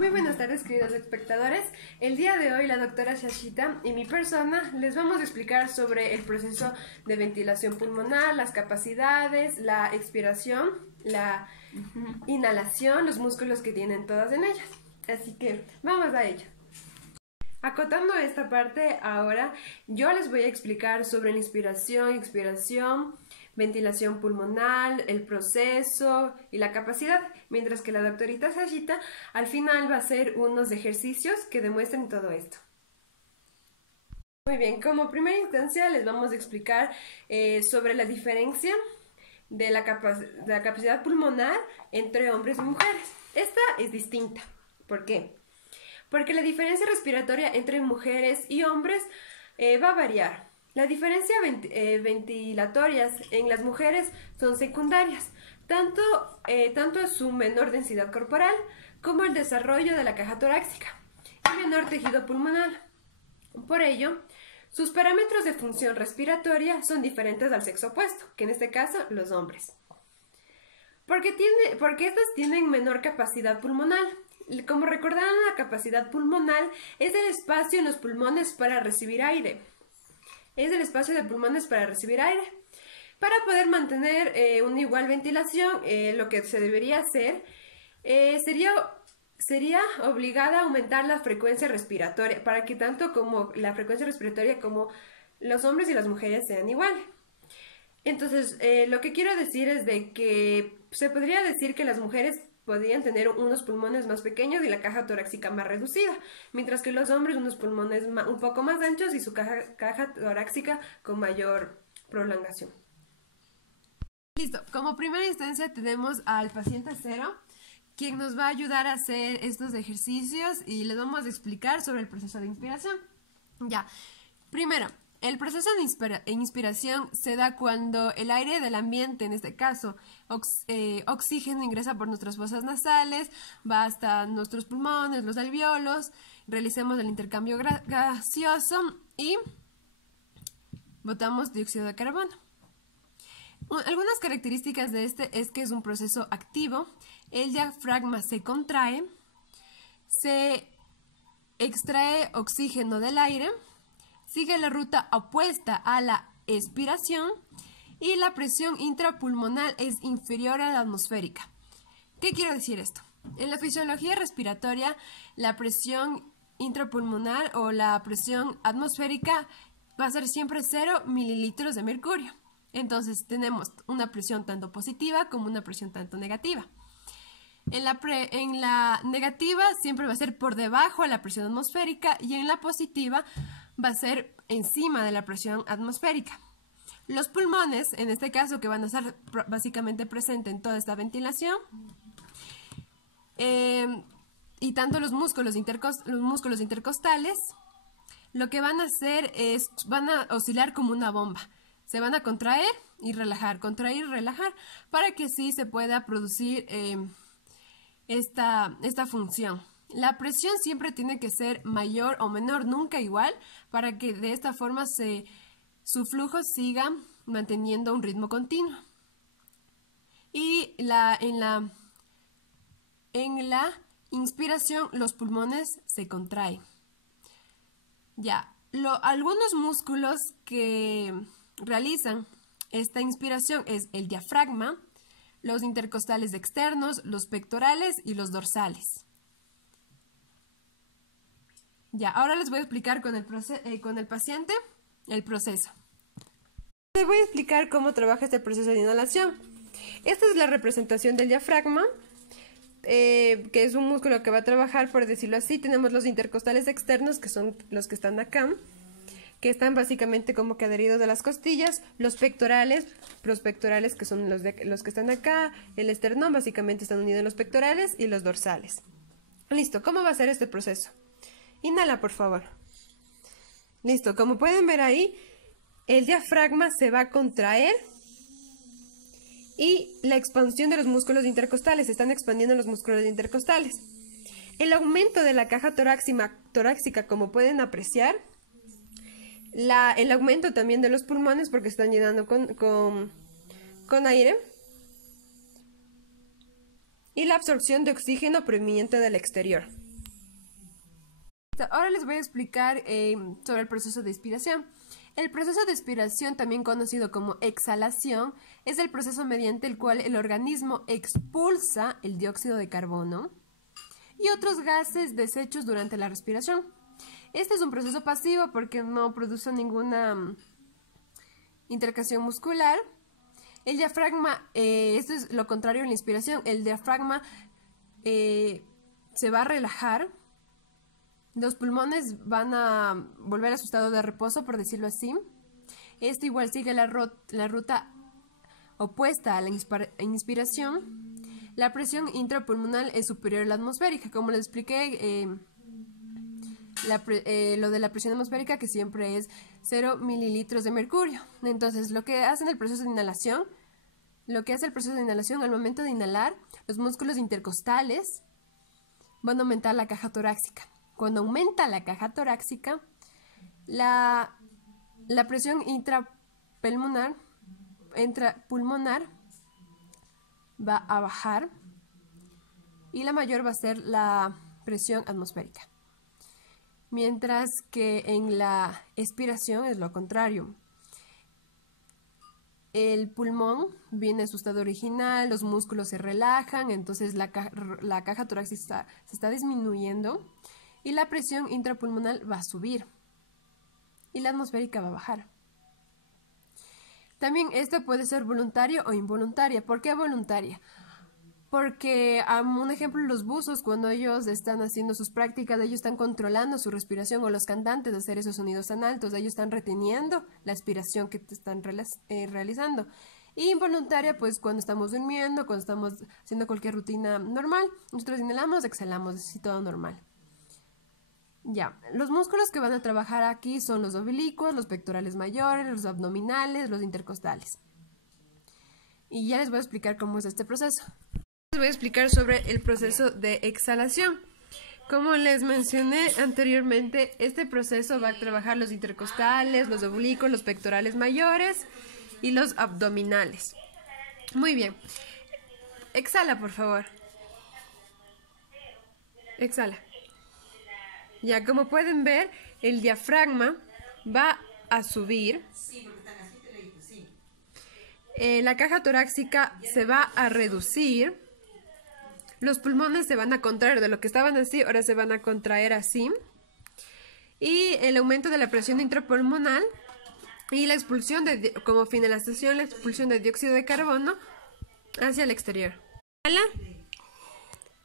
Muy buenas tardes, queridos espectadores. El día de hoy la doctora Shashita y mi persona les vamos a explicar sobre el proceso de ventilación pulmonar, las capacidades, la expiración, la inhalación, los músculos que tienen todas en ellas. Así que vamos a ello. Acotando esta parte ahora, yo les voy a explicar sobre la inspiración, expiración, ventilación pulmonar, el proceso y la capacidad, mientras que la doctorita Shashita al final va a hacer unos ejercicios que demuestren todo esto. Muy bien, como primera instancia les vamos a explicar sobre la diferencia de la capacidad pulmonar entre hombres y mujeres. Esta es distinta. ¿Por qué? Porque la diferencia respiratoria entre mujeres y hombres va a variar. Las diferencias ventilatorias en las mujeres son secundarias, tanto su menor densidad corporal como el desarrollo de la caja torácica y menor tejido pulmonar. Por ello, sus parámetros de función respiratoria son diferentes al sexo opuesto, que en este caso los hombres. Porque estas tienen menor capacidad pulmonar. Como recordarán, la capacidad pulmonar es el espacio en los pulmones para recibir aire. Para poder mantener una igual ventilación, lo que se debería hacer sería obligada a aumentar la frecuencia respiratoria para que tanto como la frecuencia respiratoria como los hombres y las mujeres sean iguales. Entonces, lo que quiero decir es de que se podría decir que las mujeres podrían tener unos pulmones más pequeños y la caja torácica más reducida, mientras que los hombres unos pulmones un poco más anchos y su caja torácica con mayor prolongación. Listo, como primera instancia tenemos al paciente cero, quien nos va a ayudar a hacer estos ejercicios y les vamos a explicar sobre el proceso de inspiración. Ya, primero, el proceso de inspiración se da cuando el aire del ambiente, en este caso oxígeno, ingresa por nuestras fosas nasales, va hasta nuestros pulmones, los alvéolos, realizamos el intercambio gaseoso y botamos dióxido de carbono. Algunas características de este es que es un proceso activo, el diafragma se contrae, se extrae oxígeno del aire, sigue la ruta opuesta a la expiración y la presión intrapulmonar es inferior a la atmosférica. ¿Qué quiere decir esto? En la fisiología respiratoria, la presión intrapulmonar o la presión atmosférica va a ser siempre 0 mililitros de mercurio. Entonces tenemos una presión tanto positiva como una presión tanto negativa. En la negativa siempre va a ser por debajo de la presión atmosférica y en la positiva va a ser encima de la presión atmosférica. Los pulmones, en este caso, que van a estar básicamente presentes en toda esta ventilación, y tanto los músculos intercostales, lo que van a hacer es, van a oscilar como una bomba. Se van a contraer y relajar, para que sí se pueda producir esta función. La presión siempre tiene que ser mayor o menor, nunca igual, para que de esta forma su flujo siga manteniendo un ritmo continuo. Y en la inspiración los pulmones se contraen. Ya, algunos músculos que realizan esta inspiración es el diafragma, los intercostales externos, los pectorales y los dorsales. Ya, ahora les voy a explicar con el paciente el proceso. Les voy a explicar cómo trabaja este proceso de inhalación. Esta es la representación del diafragma, que es un músculo que va a trabajar, por decirlo así. Tenemos los intercostales externos, que son los que están acá, que están básicamente como que adheridos a las costillas, los pectorales que son los que están acá, el esternón básicamente están unidos en los pectorales y los dorsales. Listo, ¿cómo va a ser este proceso? Inhala, por favor. Listo, como pueden ver ahí, el diafragma se va a contraer y la expansión de los músculos intercostales, se están expandiendo los músculos intercostales. El aumento de la caja torácica, como pueden apreciar, el aumento también de los pulmones porque están llenando con aire, y la absorción de oxígeno proveniente del exterior. Listo, ahora les voy a explicar sobre el proceso de expiración. El proceso de expiración, también conocido como exhalación, es el proceso mediante el cual el organismo expulsa el dióxido de carbono y otros gases desechos durante la respiración. Este es un proceso pasivo porque no produce ninguna interacción muscular. El diafragma, esto es lo contrario a la inspiración, el diafragma se va a relajar. Los pulmones van a volver a su estado de reposo, por decirlo así. Esto igual sigue la ruta opuesta a la inspiración. La presión intrapulmonar es superior a la atmosférica. Como les expliqué, lo de la presión atmosférica, que siempre es 0 mililitros de mercurio. Entonces, lo que hace el proceso de inhalación al momento de inhalar, los músculos intercostales van a aumentar la caja torácica. Cuando aumenta la caja torácica, la presión intrapulmonar va a bajar y la mayor va a ser la presión atmosférica. Mientras que en la expiración es lo contrario. El pulmón viene a su estado original, los músculos se relajan, entonces la caja torácica se está disminuyendo y la presión intrapulmonar va a subir y la atmosférica va a bajar. También esto puede ser voluntario o involuntaria. ¿Por qué voluntaria? Porque, un ejemplo, los buzos, cuando ellos están haciendo sus prácticas, ellos están controlando su respiración, o los cantantes de hacer esos sonidos tan altos, ellos están reteniendo la aspiración que están realizando. Y involuntaria, pues cuando estamos durmiendo, cuando estamos haciendo cualquier rutina normal, nosotros inhalamos, exhalamos, así todo normal. Ya, los músculos que van a trabajar aquí son los oblicuos, los pectorales mayores, los abdominales, los intercostales. Y ya les voy a explicar cómo es este proceso. Les voy a explicar sobre el proceso de exhalación. Como les mencioné anteriormente, este proceso va a trabajar los intercostales, los oblicuos, los pectorales mayores y los abdominales. Muy bien. Exhala, por favor. Exhala. Ya, como pueden ver, el diafragma va a subir. La caja torácica se va a reducir. Los pulmones se van a contraer. De lo que estaban así, ahora se van a contraer así. Y el aumento de la presión intrapulmonar y la expulsión, como finalización, la expulsión de dióxido de carbono hacia el exterior. Exhala.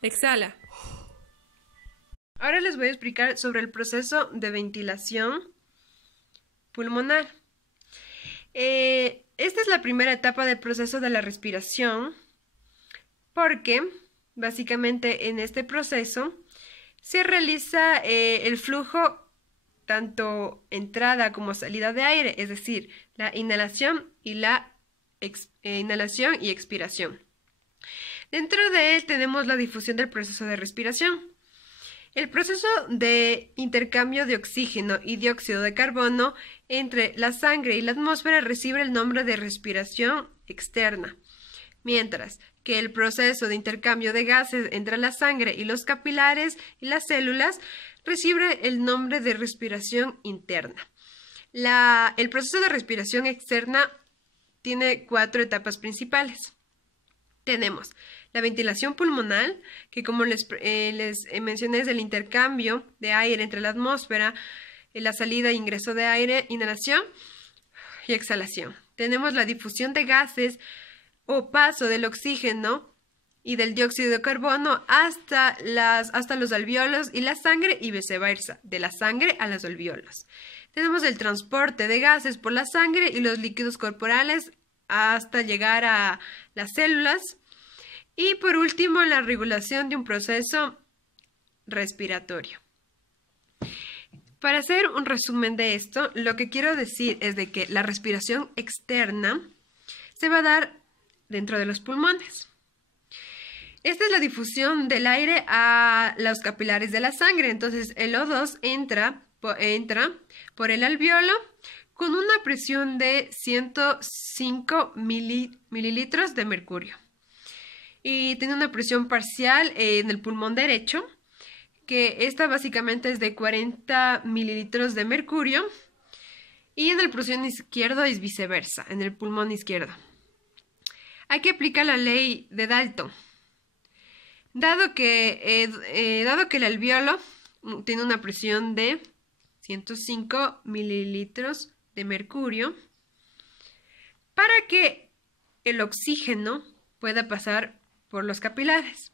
Exhala. Ahora les voy a explicar sobre el proceso de ventilación pulmonar. Esta es la primera etapa del proceso de la respiración, porque básicamente en este proceso se realiza el flujo tanto entrada como salida de aire, es decir, la inhalación y inhalación y expiración. Dentro de él tenemos la difusión del proceso de respiración. El proceso de intercambio de oxígeno y dióxido de carbono entre la sangre y la atmósfera recibe el nombre de respiración externa, mientras que el proceso de intercambio de gases entre la sangre y los capilares y las células recibe el nombre de respiración interna. El proceso de respiración externa tiene 4 etapas principales. Tenemos la ventilación pulmonar, que como les mencioné es el intercambio de aire entre la atmósfera, la salida e ingreso de aire, inhalación y exhalación. Tenemos la difusión de gases o paso del oxígeno y del dióxido de carbono hasta los alvéolos y la sangre y viceversa, de la sangre a los alvéolos. Tenemos el transporte de gases por la sangre y los líquidos corporales hasta llegar a las células. Y por último, la regulación de un proceso respiratorio. Para hacer un resumen de esto, lo que quiero decir es de que la respiración externa se va a dar dentro de los pulmones. Esta es la difusión del aire a los capilares de la sangre. Entonces, el O2 entra por el alvéolo con una presión de 105 mililitros de mercurio. Y tiene una presión parcial en el pulmón derecho que esta básicamente es de 40 mililitros de mercurio, y en el pulmón izquierdo es viceversa, en el pulmón izquierdo. Hay que aplicar la ley de Dalton. Dado que el alveolo tiene una presión de 105 mililitros de mercurio, para que el oxígeno pueda pasar por los capilares.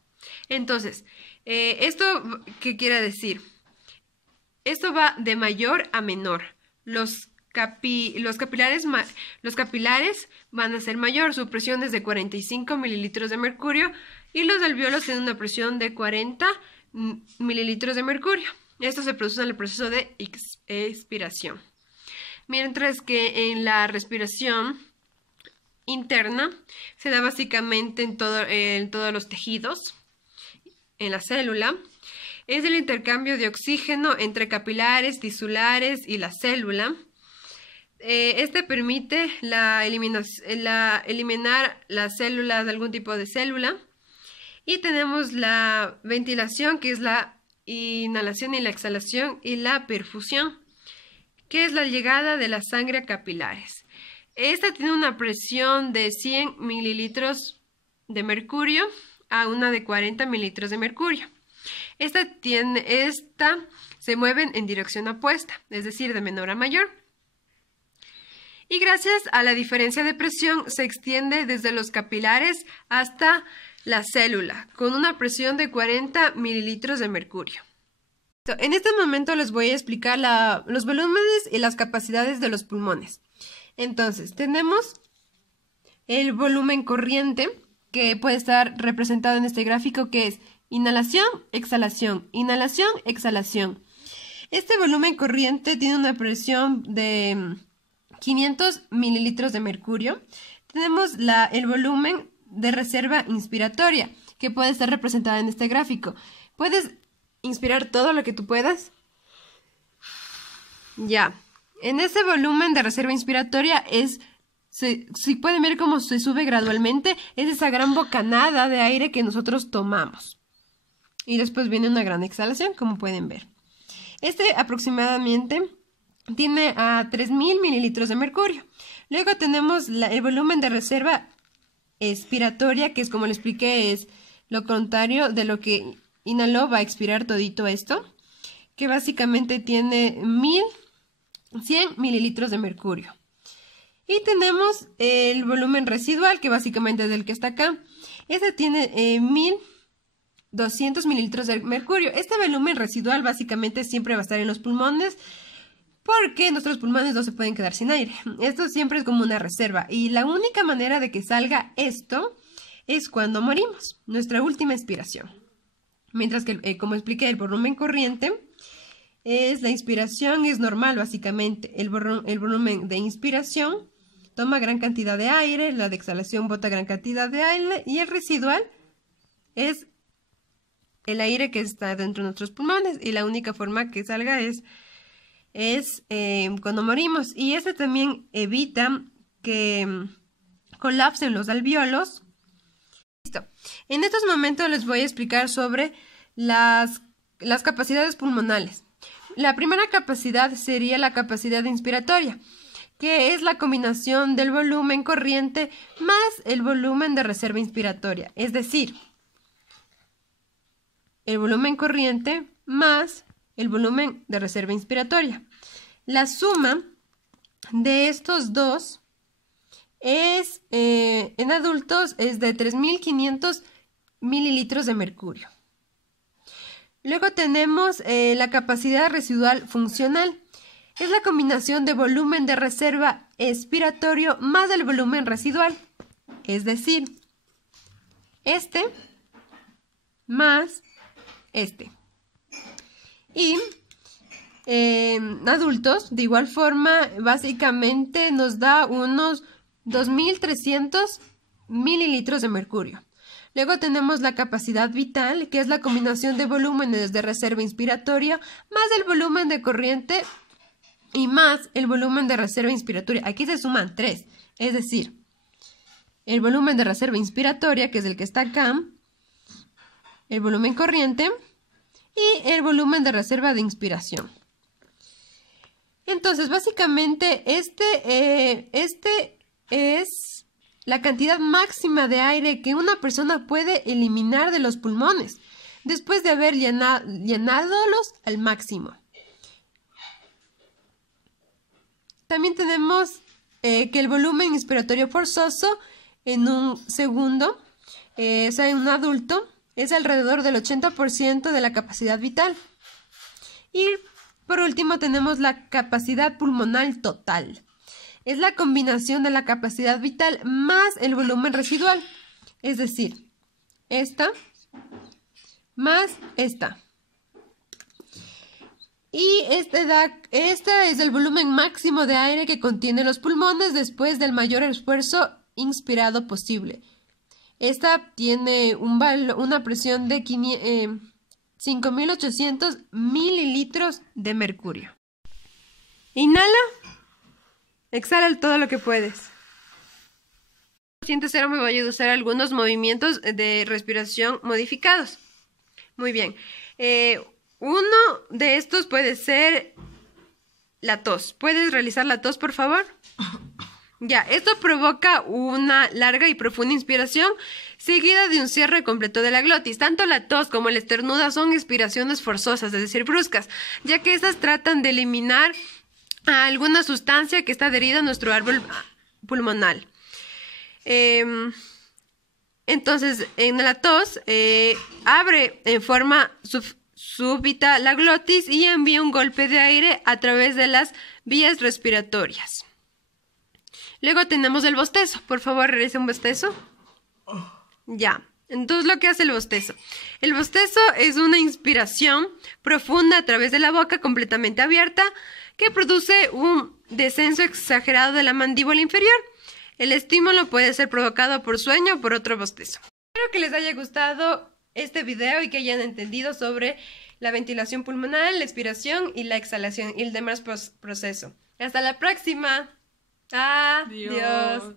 Entonces, ¿esto qué quiere decir? Esto va de mayor a menor. Los capilares van a ser mayor, su presión es de 45 mililitros de mercurio, y los alveolos tienen una presión de 40 mililitros de mercurio. Esto se produce en el proceso de expiración. Mientras que en la respiración interna se da básicamente en todos los tejidos, en la célula. Es el intercambio de oxígeno entre capilares, tisulares y la célula. Este permite eliminar las células de algún tipo de célula. Y tenemos la ventilación, que es la inhalación y la exhalación, y la perfusión, que es la llegada de la sangre a capilares. Esta tiene una presión de 100 mililitros de mercurio a una de 40 mililitros de mercurio. Esta se mueven en dirección opuesta, es decir, de menor a mayor. Y gracias a la diferencia de presión se extiende desde los capilares hasta la célula, con una presión de 40 mililitros de mercurio. En este momento les voy a explicar los volúmenes y las capacidades de los pulmones. Entonces, tenemos el volumen corriente, que puede estar representado en este gráfico, que es inhalación, exhalación, inhalación, exhalación. Este volumen corriente tiene una presión de 500 mililitros de mercurio. Tenemos el volumen de reserva inspiratoria, que puede estar representada en este gráfico. ¿Puedes inspirar todo lo que tú puedas? Ya. En ese volumen de reserva inspiratoria si pueden ver cómo se sube gradualmente, es esa gran bocanada de aire que nosotros tomamos. Y después viene una gran exhalación, como pueden ver. Este aproximadamente tiene a 3000 mililitros de mercurio. Luego tenemos el volumen de reserva expiratoria, que es, como le expliqué, es lo contrario de lo que inhaló, va a expirar todito esto, que básicamente tiene 1100 mililitros de mercurio. Y tenemos el volumen residual, que básicamente es el que está acá. Este tiene 1200 mililitros de mercurio. Este volumen residual básicamente siempre va a estar en los pulmones, porque nuestros pulmones no se pueden quedar sin aire. Esto siempre es como una reserva. Y la única manera de que salga esto es cuando morimos, nuestra última expiración. Mientras que, como expliqué, el volumen corriente la inspiración es normal, básicamente. El volumen de inspiración toma gran cantidad de aire, la de exhalación bota gran cantidad de aire, y el residual es el aire que está dentro de nuestros pulmones, y la única forma que salga es cuando morimos. Y este también evita que colapsen los alveolos. Listo. En estos momentos les voy a explicar sobre las capacidades pulmonales. La primera capacidad sería la capacidad inspiratoria, que es la combinación del volumen corriente más el volumen de reserva inspiratoria. Es decir, el volumen corriente más el volumen de reserva inspiratoria. La suma de estos dos en adultos es de 3500 mililitros de mercurio. Luego tenemos la capacidad residual funcional. Es la combinación de volumen de reserva expiratorio más el volumen residual. Es decir, este más este. Y en adultos, de igual forma, básicamente nos da unos 2300 mililitros de mercurio. Luego tenemos la capacidad vital, que es la combinación de volúmenes de reserva inspiratoria más el volumen de corriente y más el volumen de reserva inspiratoria. Aquí se suman 3, es decir, el volumen de reserva inspiratoria, que es el que está acá, el volumen corriente y el volumen de reserva de inspiración. Entonces, básicamente, este es la cantidad máxima de aire que una persona puede eliminar de los pulmones después de haber llenándolos al máximo. También tenemos que el volumen inspiratorio forzoso en un segundo, o sea, en un adulto, es alrededor del 80% de la capacidad vital. Y por último tenemos la capacidad pulmonar total. Es la combinación de la capacidad vital más el volumen residual. Es decir, esta más esta. Y este es el volumen máximo de aire que contienen los pulmones después del mayor esfuerzo inspirado posible. Esta tiene una presión de 5.800 mililitros de mercurio. Inhala. Exhala todo lo que puedes. Paciente cero me voy a usar algunos movimientos de respiración modificados. Muy bien. Uno de estos puede ser la tos. ¿Puedes realizar la tos, por favor? Ya, esto provoca una larga y profunda inspiración seguida de un cierre completo de la glotis. Tanto la tos como el estornudo son inspiraciones forzosas, es decir, bruscas, ya que estas tratan de eliminar alguna sustancia que está adherida a nuestro árbol pulmonar. Entonces, en la tos, abre en forma súbita la glotis y envía un golpe de aire a través de las vías respiratorias. Luego tenemos el bostezo. Por favor, realice un bostezo. Ya. Entonces, lo que hace el bostezo. El bostezo es una inspiración profunda a través de la boca completamente abierta que produce un descenso exagerado de la mandíbula inferior. El estímulo puede ser provocado por sueño o por otro bostezo. Espero que les haya gustado este video y que hayan entendido sobre la ventilación pulmonar, la expiración y la exhalación y el demás proceso. Hasta la próxima. Adiós.